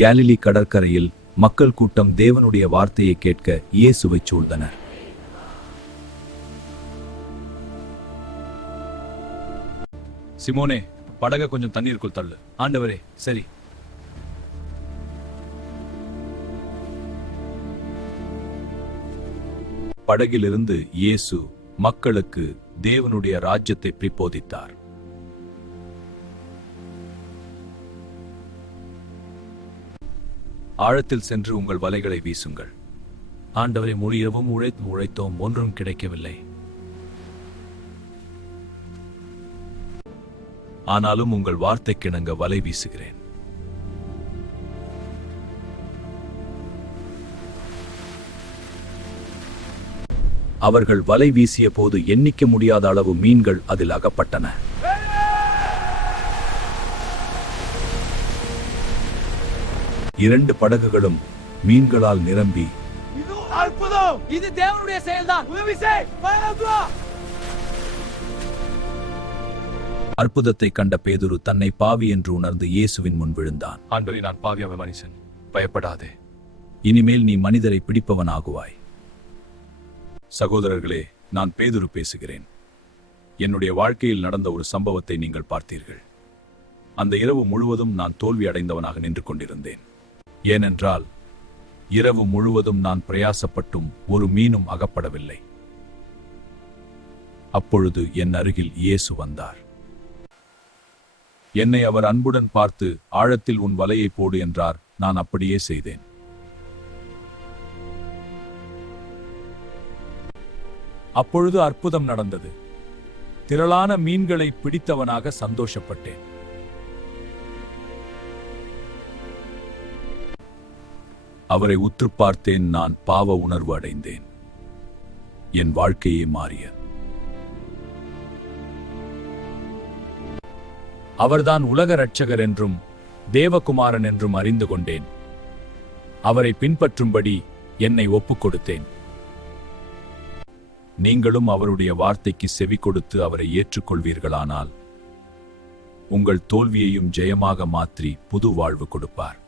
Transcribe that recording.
Galilee கடற்கரையில் மக்கள் கூட்டம் தேவனுடைய வார்த்தையை கேட்க இயேசுவை சூழ்ந்தனர். சிமோனே, படக கொஞ்சம் தண்ணீருக்குள் தள்ளு. ஆண்டவரே, சரி. படகிலிருந்து இயேசு மக்களுக்கு தேவனுடைய ராஜ்யத்தை பிரபோதித்தார். ஆழத்தில் சென்று உங்கள் வலைகளை வீசுங்கள். ஆண்டவரை, முழு இரவும் உழைத்தோம், ஒன்றும் கிடைக்கவில்லை. ஆனாலும் உங்கள் வார்த்தைக்கிணங்க வலை வீசுகிறேன். அவர்கள் வலை வீசிய போது எண்ணிக்க முடியாத அளவு மீன்கள் அதில் அகப்பட்டன. இரண்டு படகுகளும் மீன்களால் நிரம்பி, இது தேவனுடைய செயல்தான், உதவி செய். அற்புதத்தை கண்ட பேதுரு தன்னை பாவி என்று உணர்ந்து இயேசுவின் முன் விழுந்தான். ஆண்டவரே, நான் பாவியான மனுஷன், பயப்படாதே. இனிமேல் நீ மனிதரை பிடிப்பவனாகுவாய். சகோதரர்களே, நான் பேதுரு பேசுகிறேன். என்னுடைய வாழ்க்கையில் நடந்த ஒரு சம்பவத்தை நீங்கள் பார்த்தீர்கள். அந்த இரவு முழுவதும் நான் தோல்வி அடைந்தவனாக நின்று கொண்டிருந்தேன். ஏனென்றால் இரவு முழுவதும் நான் பிரயாசப்பட்டும் ஒரு மீனும் அகப்படவில்லை. அப்பொழுது என் அருகில் இயேசு வந்தார். என்னை அவர் அன்புடன் பார்த்து, ஆழத்தில் உன் வலையை போடு என்றார். நான் அப்படியே செய்தேன். அப்பொழுது அற்புதம் நடந்தது. திரளான மீன்களை பிடித்தவனாக சந்தோஷப்பட்டேன். அவரை உற்று பார்த்தேன். நான் பாவ உணர்வு அடைந்தேன். என் வாழ்க்கையே மாறியது. அவர்தான் உலக இரட்சகர் என்றும் தேவகுமாரன் என்றும் அறிந்து கொண்டேன். அவரை பின்பற்றும்படி என்னை ஒப்புக் கொடுத்தேன். நீங்களும் அவருடைய வார்த்தைக்கு செவி கொடுத்து அவரை ஏற்றுக்கொள்வீர்களானால் உங்கள் தோல்வியையும் ஜெயமாக மாற்றி புது வாழ்வு கொடுப்பார்.